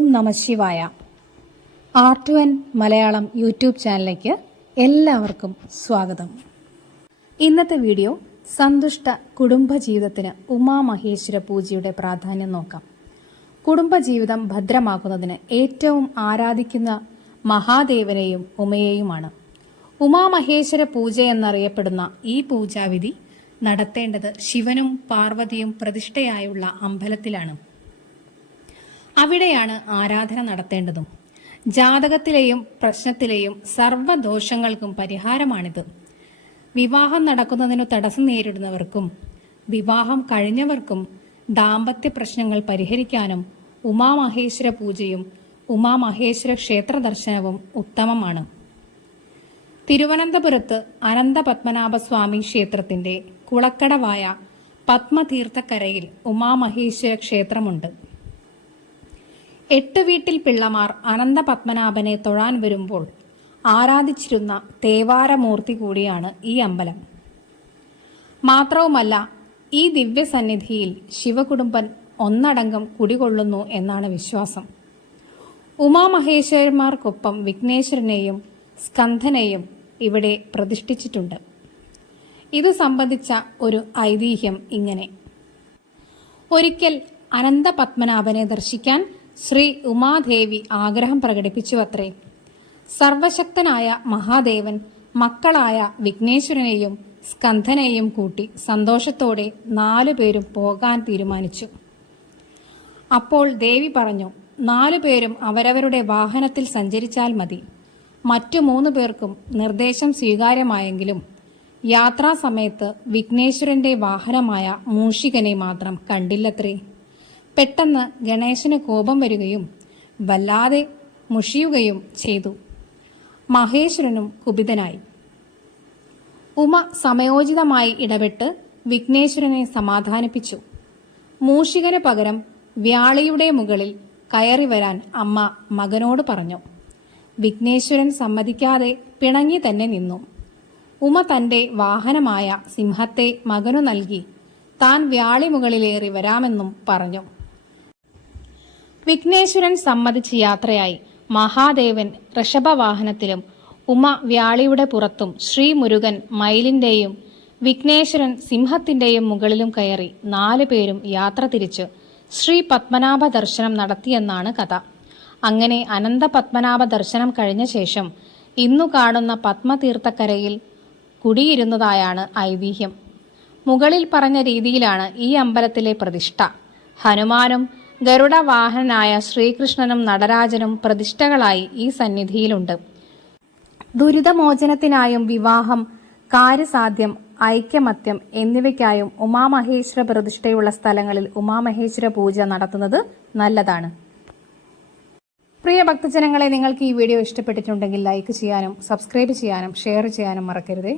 ഓം നമ ശിവായ. R two N Malayalam YouTube ചാനലിലേക്ക് എല്ലാവർക്കും സ്വാഗതം. ഇന്നത്തെ വീഡിയോ സന്തുഷ്ട കുടുംബജീവിതത്തിന് ഉമാമഹേശ്വര പൂജയുടെ പ്രാധാന്യം നോക്കാം. കുടുംബജീവിതം ഭദ്രമാക്കുന്നതിന് ഏറ്റവും ആരാധിക്കുന്ന മഹാദേവനെയും ഉമയെയുമാണ്. ഉമാമഹേശ്വര പൂജ എന്നറിയപ്പെടുന്ന ഈ പൂജാവിധി നടത്തേണ്ടത് ശിവനും പാർവതിയും പ്രതിഷ്ഠയായുള്ള അമ്പലത്തിലാണ്. അവിടെയാണ് ആരാധന നടത്തേണ്ടതും. ജാതകത്തിലെയും പ്രശ്നത്തിലെയും സർവദോഷങ്ങൾക്കും പരിഹാരമാണിത്. വിവാഹം നടക്കുന്നതിനു തടസ്സം നേരിടുന്നവർക്കും വിവാഹം കഴിഞ്ഞവർക്കും ദാമ്പത്യ പ്രശ്നങ്ങൾ പരിഹരിക്കാനും ഉമാമഹേശ്വര പൂജയും ഉമാമഹേശ്വര ക്ഷേത്ര ദർശനവും ഉത്തമമാണ്. തിരുവനന്തപുരത്ത് അനന്തപത്മനാഭസ്വാമി ക്ഷേത്രത്തിന്റെ കുളക്കടവായ പത്മതീർത്ഥക്കരയിൽ ഉമാമഹേശ്വര ക്ഷേത്രമുണ്ട്. എട്ട് വീട്ടിൽ പിള്ളമാർ അനന്തപത്മനാഭനെ തൊഴാൻ വരുമ്പോൾ ആരാധിച്ചിരുന്ന തേവാരമൂർത്തി കൂടിയാണ് ഈ അമ്പലം. മാത്രവുമല്ല ഈ ദിവ്യസന്നിധിയിൽ ശിവകുടുംബൻ ഒന്നടങ്കം കുടികൊള്ളുന്നു എന്നാണ് വിശ്വാസം. ഉമാമഹേശ്വരന്മാർക്കൊപ്പം വിഘ്നേശ്വരനെയും സ്കന്ധനെയും ഇവിടെ പ്രതിഷ്ഠിച്ചിട്ടുണ്ട്. ഇത് സംബന്ധിച്ച ഒരു ഐതിഹ്യം ഇങ്ങനെ. ഒരിക്കൽ അനന്തപത്മനാഭനെ ദർശിക്കാൻ ശ്രീ ഉമാദേവി ആഗ്രഹം പ്രകടിപ്പിച്ചു അത്രേ സർവശക്തനായ മഹാദേവൻ മക്കളായ വിഘ്നേശ്വരനെയും സ്കന്ധനെയും കൂട്ടി സന്തോഷത്തോടെ നാലു പേരും പോകാൻ തീരുമാനിച്ചു. അപ്പോൾ ദേവി പറഞ്ഞു നാലു പേരും അവരവരുടെ വാഹനത്തിൽ സഞ്ചരിച്ചാൽ മതി. മറ്റു മൂന്ന് പേർക്കും നിർദ്ദേശം സ്വീകാര്യമായെങ്കിലും യാത്രാസമയത്ത് വിഘ്നേശ്വരന്റെ വാഹനമായ മൂഷികനെ മാത്രം കണ്ടില്ലത്രേ. പെട്ടെന്ന് ഗണേശന് കോപം വരികയും വല്ലാതെ മുഷിയുകയും ചെയ്തു. മഹേശ്വരനും കുപിതനായി. ഉമ സമയോചിതമായി ഇടപെട്ട് വിഘ്നേശ്വരനെ സമാധാനിപ്പിച്ചു. മൂഷികന് പകരം വ്യാളിയുടെ മുകളിൽ കയറി വരാൻ അമ്മ മകനോട് പറഞ്ഞു. വിഘ്നേശ്വരൻ സമ്മതിക്കാതെ പിണങ്ങി തന്നെ നിന്നു. ഉമ തന്റെ വാഹനമായ സിംഹത്തെ മകനു നൽകി താൻ വ്യാളി മുകളിലേറി വരാമെന്നും പറഞ്ഞു. വിഘ്നേശ്വരൻ സമ്മതിച്ച് യാത്രയായി. മഹാദേവൻ ഋഷഭവാഹനത്തിലും ഉമ വ്യാളിയുടെ പുറത്തും ശ്രീ മുരുകൻ മയിലിന്റെയും വിഘ്നേശ്വരൻ സിംഹത്തിന്റെയും മുകളിലും കയറി നാലു പേരും യാത്ര തിരിച്ചു ശ്രീ പത്മനാഭ ദർശനം നടത്തിയെന്നാണ് കഥ. അങ്ങനെ അനന്ത പത്മനാഭ ദർശനം കഴിഞ്ഞ ശേഷം ഇന്നു കാണുന്ന പത്മതീർത്ഥക്കരയിൽ കുടിയിരുന്നതായാണ് ഐതിഹ്യം. മുകളിൽ പറഞ്ഞ രീതിയിലാണ് ഈ അമ്പലത്തിലെ പ്രതിഷ്ഠ. ഹനുമാനും ഗരുഡവാഹനനായ ശ്രീകൃഷ്ണനും നടരാജനും പ്രതിഷ്ഠകളായി ഈ സന്നിധിയിലുണ്ട്. ദുരിതമോചനത്തിനായും വിവാഹം കാര്യസാധ്യം ഐക്യമത്യം എന്നിവയ്ക്കായും ഉമാമഹേശ്വര പ്രതിഷ്ഠയുള്ള സ്ഥലങ്ങളിൽ ഉമാമഹേശ്വര പൂജ നടത്തുന്നത് നല്ലതാണ്. പ്രിയ ഭക്തജനങ്ങളെ നിങ്ങൾക്ക് ഈ വീഡിയോ ഇഷ്ടപ്പെട്ടിട്ടുണ്ടെങ്കിൽ ലൈക്ക് ചെയ്യാനും സബ്സ്ക്രൈബ് ചെയ്യാനും ഷെയർ ചെയ്യാനും മറക്കരുതേ.